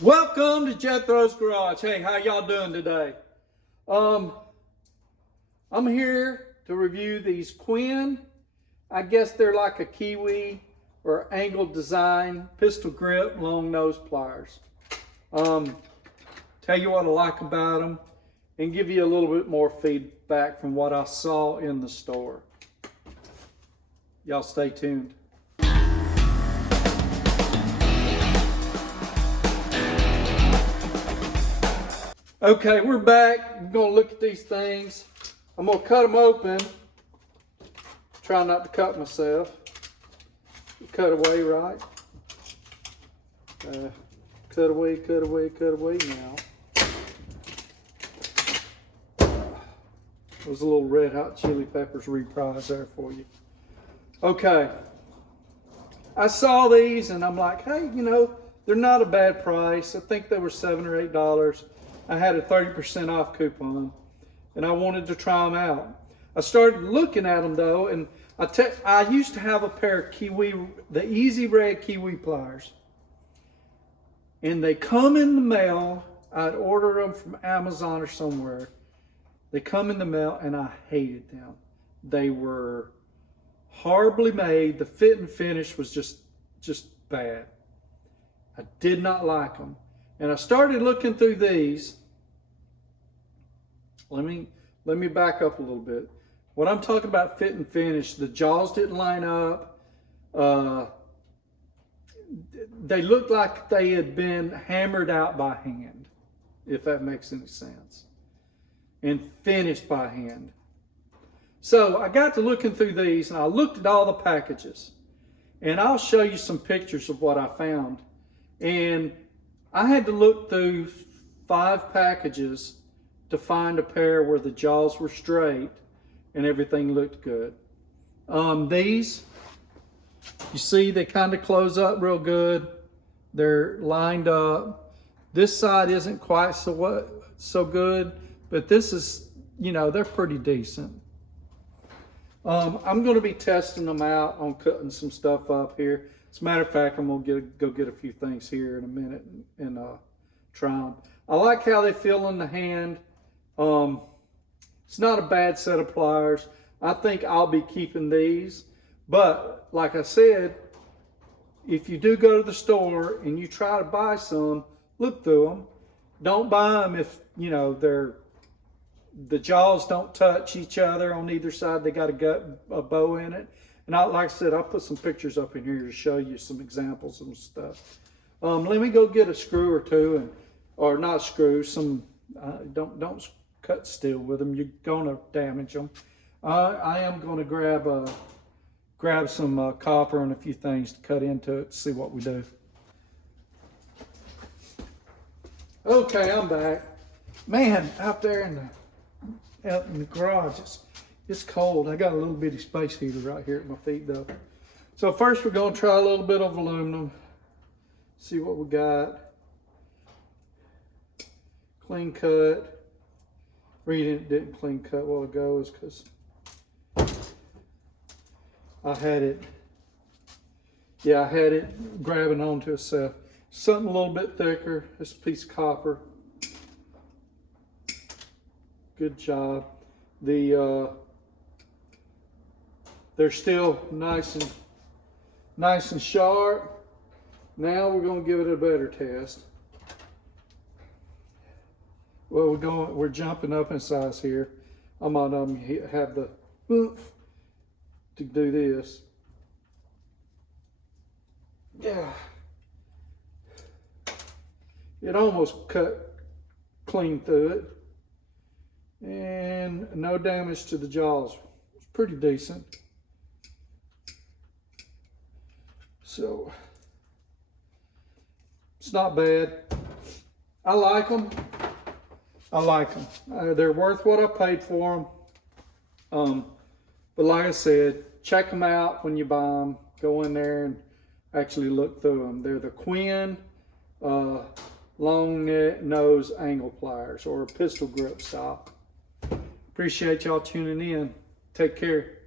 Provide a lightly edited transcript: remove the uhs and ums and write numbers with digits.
Welcome to Jethro's Garage. Hey, how y'all doing today? I'm here to review these Quinn. I guess they're like a kiwi or angled design pistol grip long nose pliers. Tell you what I like about them and give you a little bit more feedback from what I saw in the store. Y'all stay tuned. Okay, we're back. We're gonna look at these things. I'm gonna cut them open. Try not to cut myself. Cut away, right? Cut away, cut away, cut away now. There's a little Red Hot Chili Peppers reprise there for you. Okay. I saw these and I'm like, hey, you know, they're not a bad price. I think they were $7 or $8. I had a 30% off coupon and I wanted to try them out. I started looking at them though, and I used to have a pair of the EZ Red Kiwi pliers. And they come in the mail. I'd order them from Amazon or somewhere. They come in the mail and I hated them. They were horribly made. The fit and finish was just bad. I did not like them. And I started looking through these. Let me back up a little bit. When I'm talking about fit and finish, the jaws didn't line up. They looked like they had been hammered out by hand, if that makes any sense, and finished by hand. So I got to looking through these and I looked at all the packages, and I'll show you some pictures of what I found. And I had to look through 5 packages to find a pair where the jaws were straight and everything looked good. These, you see, they kind of close up real good. They're lined up. This side isn't quite so good, but this is, you know, they're pretty decent. I'm going to be testing them out on cutting some stuff up here. As a matter of fact, I'm going to go get a few things here in a minute and try them. I like how they feel in the hand. It's not a bad set of pliers. I think I'll be keeping these. But like I said, if you do go to the store and you try to buy some, look through them. Don't buy them if, you know, the jaws don't touch each other on either side. They got a bow in it. And like I said, I'll put some pictures up in here to show you some examples and stuff. Let me go get a screw or two, or not screw, some, don't cut steel with them. You're gonna damage them. I am gonna grab some copper and a few things to cut into it to see what we do. Okay, I'm back. Man, out there out in the garage, it's cold. I got a little bitty space heater right here at my feet though. So first we're gonna try a little bit of aluminum. See what we got. Clean cut. Reason it didn't clean cut a while ago is because I had it grabbing onto itself. Something a little bit thicker. This piece of copper. Good job. They're still nice and sharp. Now we're going to give it a better test. Well, we're jumping up in size here. I'm gonna have the oomph to do this. Yeah. It almost cut clean through it. And no damage to the jaws. It's pretty decent. So it's not bad. I like them. They're worth what I paid for them. But like I said, check them out when you buy them. Go in there and actually look through them. They're the Quinn long nose angle pliers, or pistol grip style. Appreciate y'all tuning in. Take care.